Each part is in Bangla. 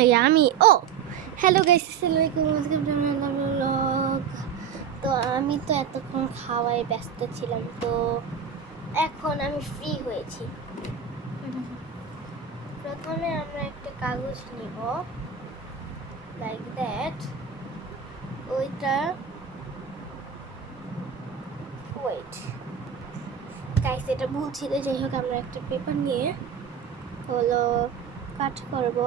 আমি হ্যালো গাইস, আসসালামু আলাইকুম। ব্লগ। তো আমি তো এতক্ষণ খাওয়ায় ব্যস্ত ছিলাম, তো এখন আমি ফ্রি হয়েছি। প্রথমে আমরা একটা কাগজ নিব, লাইক দ্যাট। ওইটা ওয়েট গাইস, এটা ভুল ছিল। যাই হোক, আমরা একটা পেপার নিয়ে হলো কাট করব।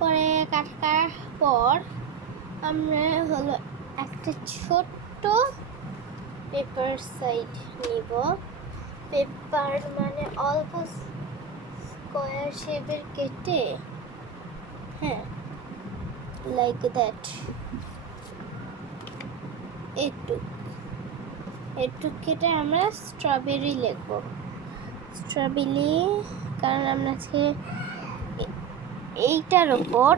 পরে কাট করার পর আমরা হলো একটা ছোট্ট পেপার সাইড নিব। পেপার মানে অল্প স্কোয়ার শেপের কেটে, হ্যাঁ, লাইক দ্যাট। একটু কেটে আমরা স্ট্রবেরি লিখব। স্ট্রবেরি, কারণ আমরা আজকে এইটার উপর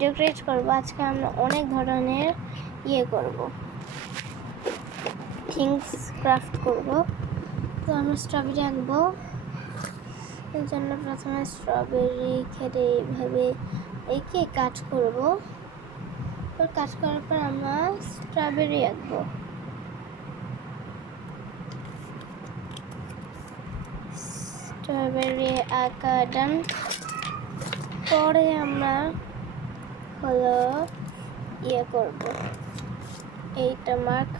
ডেকোরেট করব। আজকে আমরা অনেক ধরনের করব, থিংস ক্রাফট করব। তো আমরা স্ট্রবেরি আঁকবো। এর জন্য প্রথমে স্ট্রবেরি কেটে এইভাবে এঁকে কাট করব। কাট করার পর আমরা স্ট্রবেরি আঁকবো। স্ট্রবেরি আঁকা ডান। পরে আমরা হলো করব, এইটা মার্ক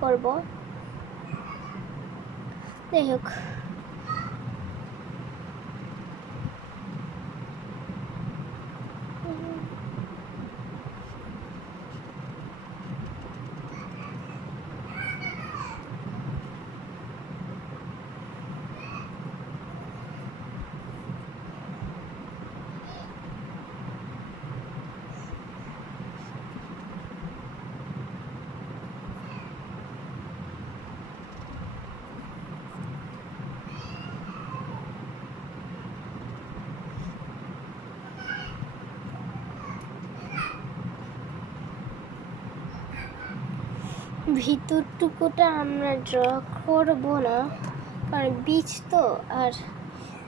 করব। যাই হোক, ভিতরটুকুটা আমরা ড্র করব না, কারণ বীজ তো, আর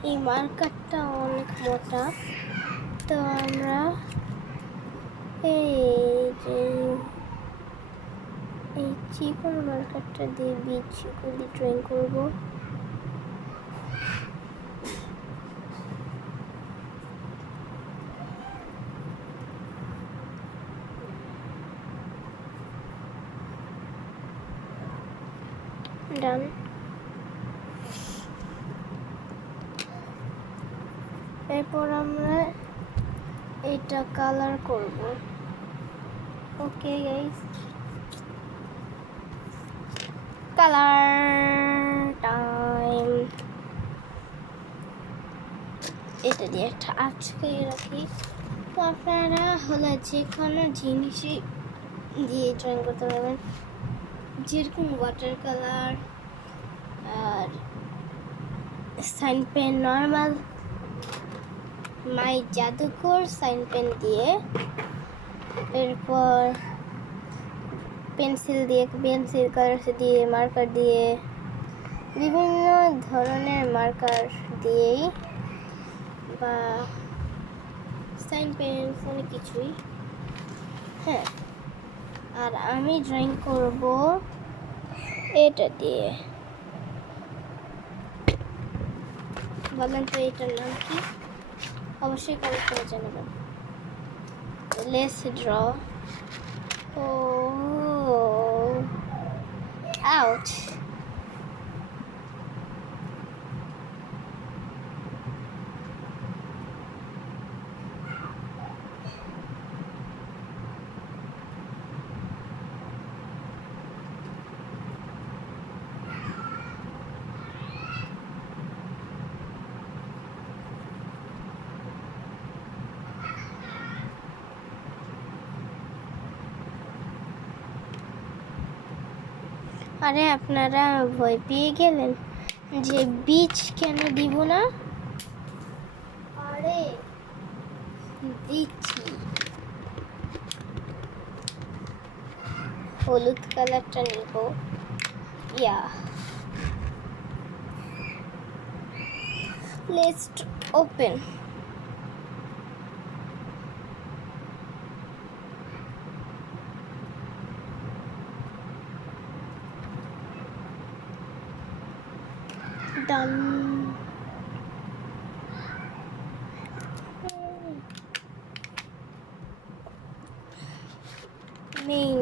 এই মার্কারটা অনেক মোটা। তো আমরা এই চিকন মার্কারটা দিয়ে বীজগুলি ড্রয়িং করব। ডান। এরপর আমরা এটা কালার করব। Okay guys, colour time. এটা দিয়ে একটা আটকে রাখি। তো আপনারা হলো যে কোনো জিনিসই দিয়ে ড্রয়িং করতে পারবেন, যেরকম ওয়াটার কালার আর সাইন পেন, নর্মাল মাই জাদুকর সাইন পেন দিয়ে, এরপর পেন্সিল কালার দিয়ে, মার্কার দিয়ে, বিভিন্ন ধরনের মার্কার দিয়েই বা সাইন পেন, অনেক কিছুই। হ্যাঁ, আর আমি ড্রয়িং করব এটা দিয়ে। বলেন তো এটার নাম কি? অবশ্যই কমেন্ট করে জানাবেন। Let's draw. আউট। আরে আপনারা ভয় পেয়ে গেলেন যে বীজ কেন দিব না? আরে দিচ্ছি। হলুদ কালারটা নিব। Let's open. ডান। মেইন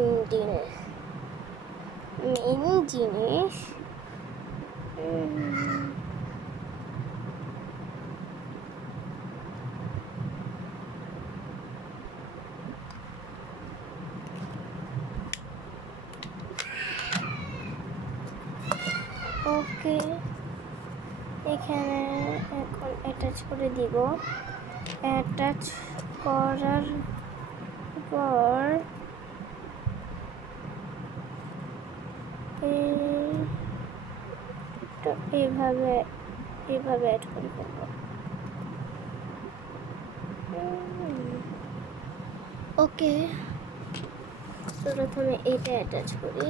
জিনিস ওকে, এখানে এখন অ্যাটাচ করে দিব। অ্যাটাচ করার পর এইভাবে অ্যাড করে দেব। ওকে, তো প্রথমে এইটা অ্যাটাচ করি।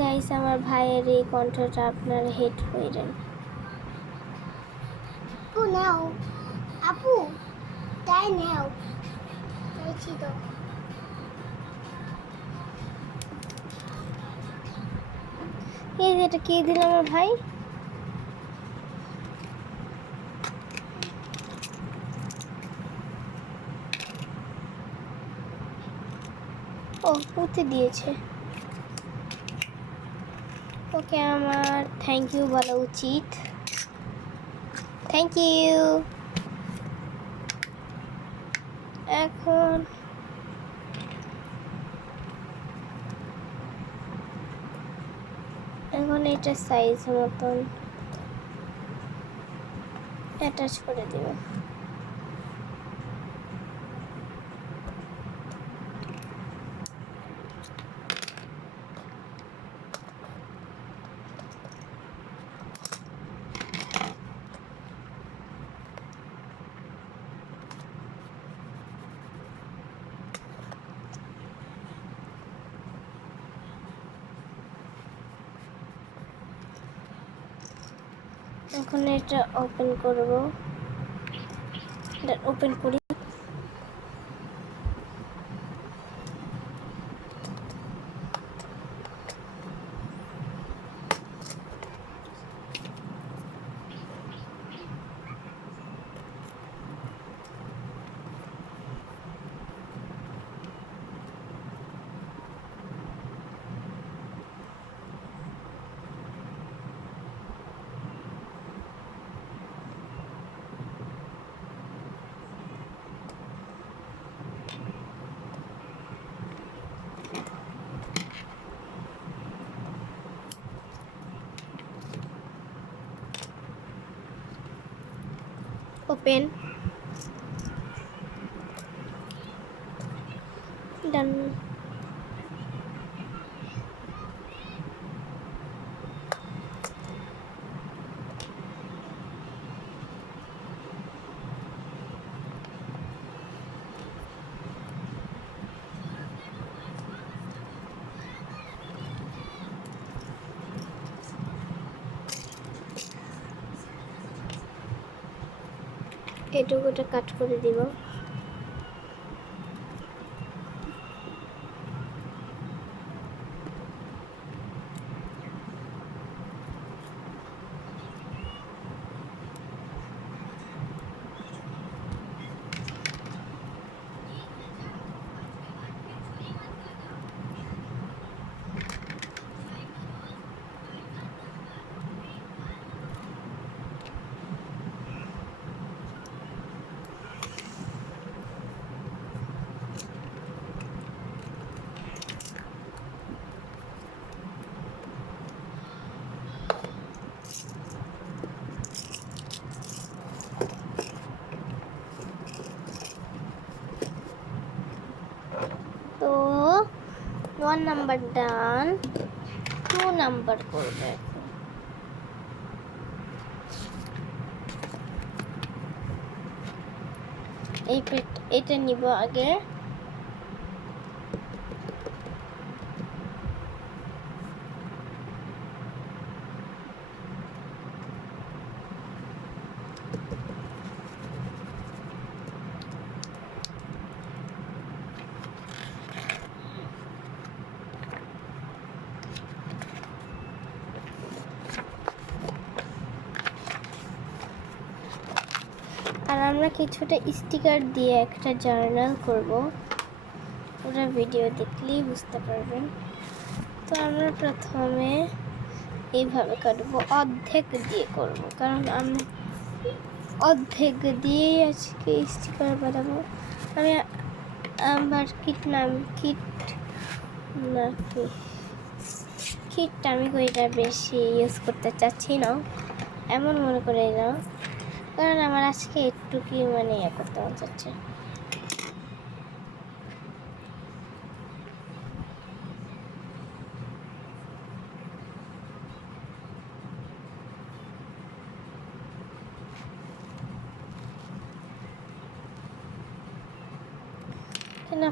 গাইস, আমার ভাইয়ের এই কণ্ঠটা আপনার হেট হয়ে যান। নাও আপু, তাই নাও তো এই যে এটা কে দিল আমার ভাই? ও পুঁতে দিয়েছে। ওকে, আমার থ্যাংক ইউ বলা উচিত। Thank you. এখন এটা সাইজ মতন অ্যাটাচ করে দিব। এখন এটা ওপেন করব। এটা ওপেন করি। ওপেন, ডান। এটুকুটা কাট করে দিব। তো 1 নাম্বার ডান, 2 নাম্বার করবে। এটা নিব আগে। আমরা কিছুটা স্টিকার দিয়ে একটা জার্নাল করব, ওরা ভিডিও দেখলেই বুঝতে পারবেন। তো আমরা প্রথমে এইভাবে কাটবো, অর্ধেক দিয়ে করব, কারণ আমি অর্ধেক দিয়েই আজকে স্টিকার বানাবো। আমি আমার কিটটা আমি এটা বেশি ইউজ করতে চাচ্ছি না, এমন মনে করে নাও, কারণ আমার আজকে একটু কি মানে ইয়ে করতে মন চাচ্ছে।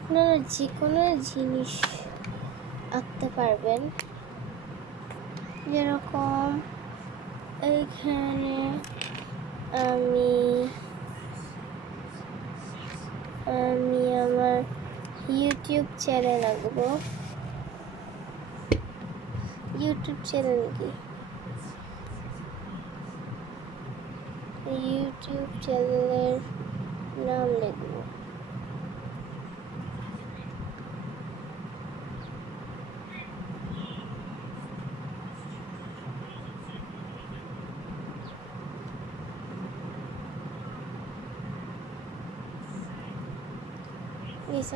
আপনারা যে কোনো জিনিস আঁকতে পারবেন, যেরকম এইখানে আমি আমার ইউটিউব চ্যানেল আঁকবো। ইউটিউব চ্যানেল কি, ইউটিউব চ্যানেলের নাম লিখবো।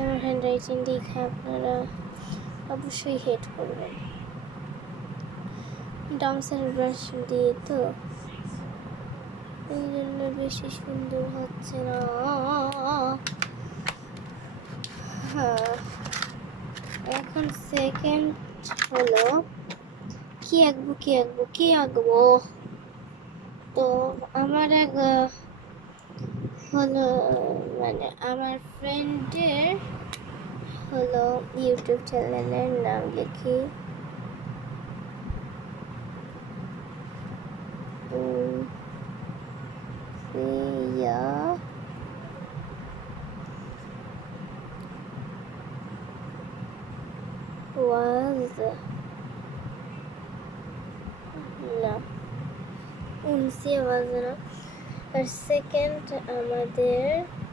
আমার হ্যান্ড রাইটিং দেখে আপনারা অবশ্যই হেট করবেন। ডাউনসাইড ব্রাশ দিয়ে তো এই জন্য বেশি সুন্দর হচ্ছে না। হ্যাঁ, এখন সেকেন্ড হলো কি আঁকবো। তো আমার এক হলো মানে আমার ফ্রেন্ডের হলো ইউটিউব চ্যানেলের নাম লিখি, আর সেকেন্ড আমাদের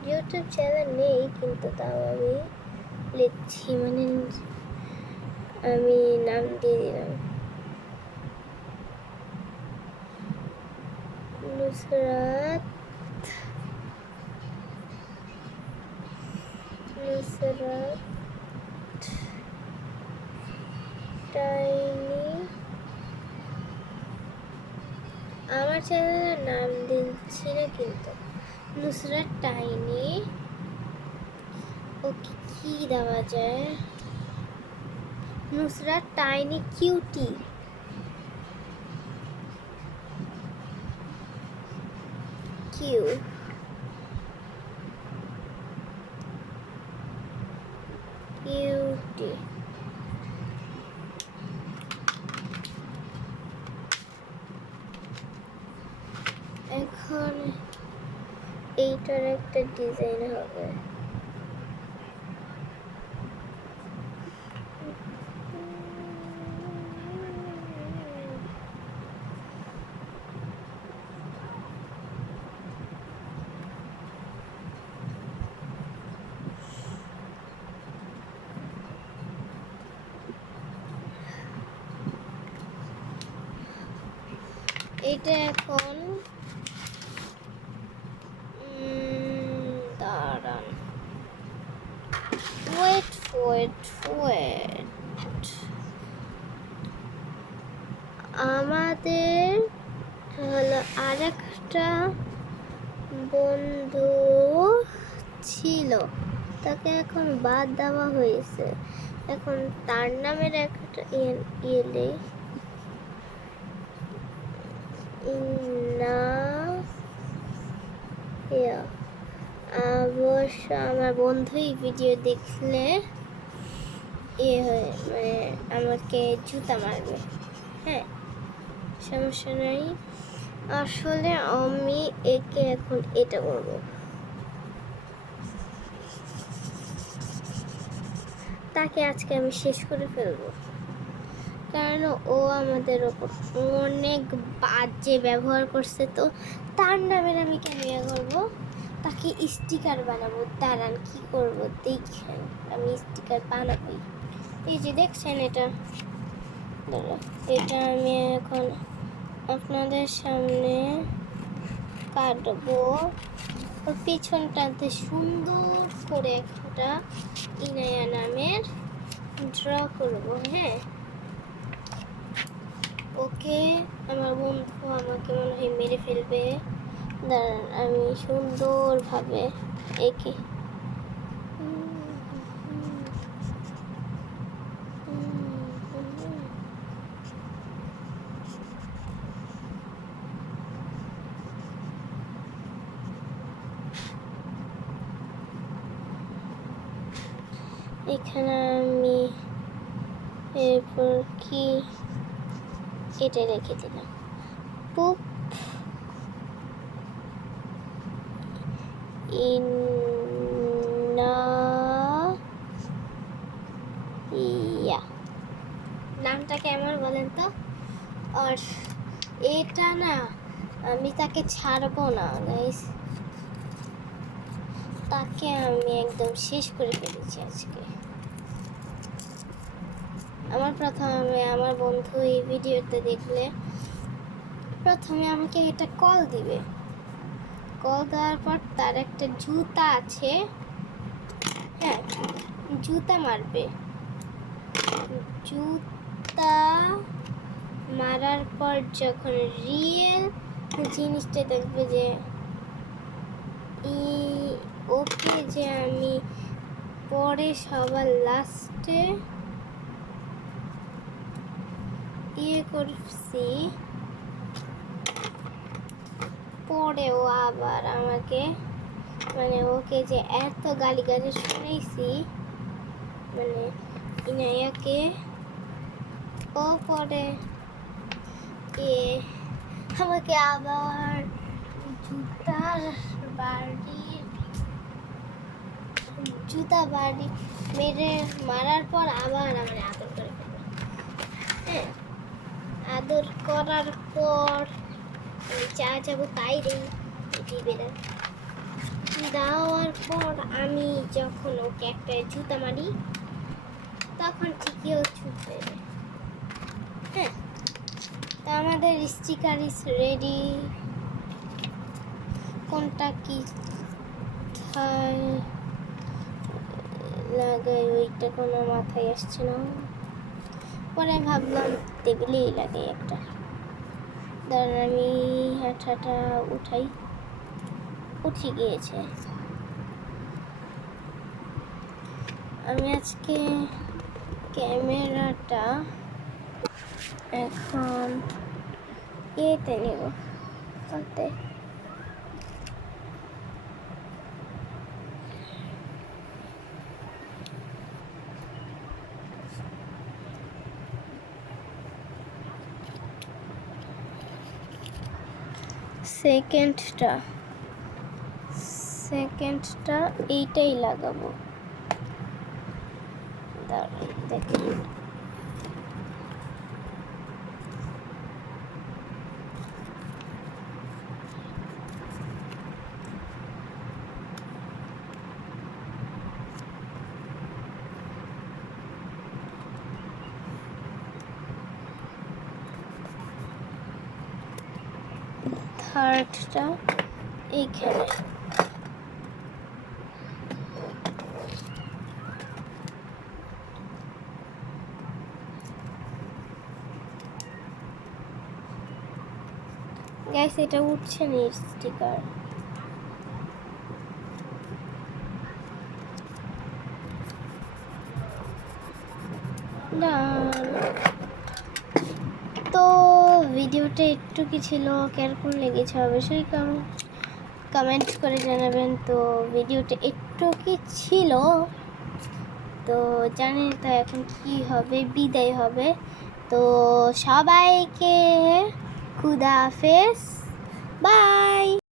ইউটিউব চ্যানেল নেই, কিন্তু তাও আমি লিখছি, মানে আমি নাম দিয়ে দিলাম নুসরাত টাইনি। আমার চ্যানেলের নাম দিচ্ছি না, কিন্তু নুসরাত টাইনি। ওকে কি দেওয়া যায়, নুসরাত টাইনি কিউটি। কিউটি এখন এইটার একটা ডিজাইন হবে। এটা এখন দাঁড়ান, ওয়েট আমাদের হলো আরেকটা বন্ধু ছিল, তাকে এখন বাদ দেওয়া হয়েছে। এখন তার নামের একটা অবশ্য আমার বন্ধুই ভিডিও দেখলে মানে আমাকে জুতা মারবে। হ্যাঁ, সমস্যা নাই। আসলে আমি একে এখন এটা করবো, তাকে আজকে আমি শেষ করে ফেলবো, কারণ ও আমাদের ওপর অনেক বাজে ব্যবহার করছে। তো তার নামের আমি কেন ইয়ে করবো, তাকে স্টিকার বানাবো। দাঁড়ান কি করব দেখেন, আমি স্টিকার বানাবই। এই যে দেখছেন এটা, এটা আমি এখন আপনাদের সামনে কাটবো। ওর পিছনটাতে সুন্দর করে একটা ইনায়া নামের ড্র করব। হ্যাঁ, ওকে আমার বন্ধু আমাকে মনে হয় মেরে ফেলবে। দাঁড়ান আমি সুন্দরভাবে এঁকে এখানে আমি এরপর কি এটা রেখে দিলাম। পুপ ইয়া নামটা কেমন বলেন তো? আর এটা না আমি তাকে ছাড়বো না গাইস, তাকে আমি একদম শেষ করে ফেলেছি আজকে। প্রথমে আমার বন্ধু এই ভিডিওতে দেখলে প্রথমে আমাকে এটা কল দিবে। কল দেওয়ার পর তার একটা জুতা আছে, হ্যাঁ জুতা মারবে। জুতা মারার পর যখন রিয়েল জিনিসটা দেখবে যে ওকে যে আমি পরে সবার লাস্টে করছি, পরেও আবার আমাকে মানে ওকে যে এত গালিগালি শুনেছি মানে ইনায়াকে, ও পরে আমাকে আবার জুতা বাড়ি মেরে মারার পর আবার আমার আদর করে ফেলবে। হ্যাঁ, আদর করার পর আমি যা যাবো তাই দিবে না। দেওয়ার পর আমি যখন ওকে একটা জুতা মারি তখন ঠিকই ও ছুটবে। হ্যাঁ, তা আমাদের স্টিকার ইজ রেডি। কোনটা কি লাগাই ওইটা কোনো মাথায় আসছে না, পরে ভাবলাম টেবিলেই লাগাই একটা। দাঁড়ান আমি হাঁটাটা উঠে গিয়েছে। আমি আজকে ক্যামেরাটা এখন এতে নেব, ওতে সেকেন্ডটা এইটাই লাগাবো। দাঁড়ান দেখেন, থার্ডটা এইখানে। গাইস এটা উঠছে না স্টিকার। তো ভিডিওটা একটু কি ছিল, কেরকম লেগেছে অবশ্যই কমেন্ট করে জানাবেন। তো ভিডিওটা একটু কি ছিল তো জানি তো এখন কি হবে, বিদায় হবে। তো সবাইকে খুদা হাফেজ, বাই।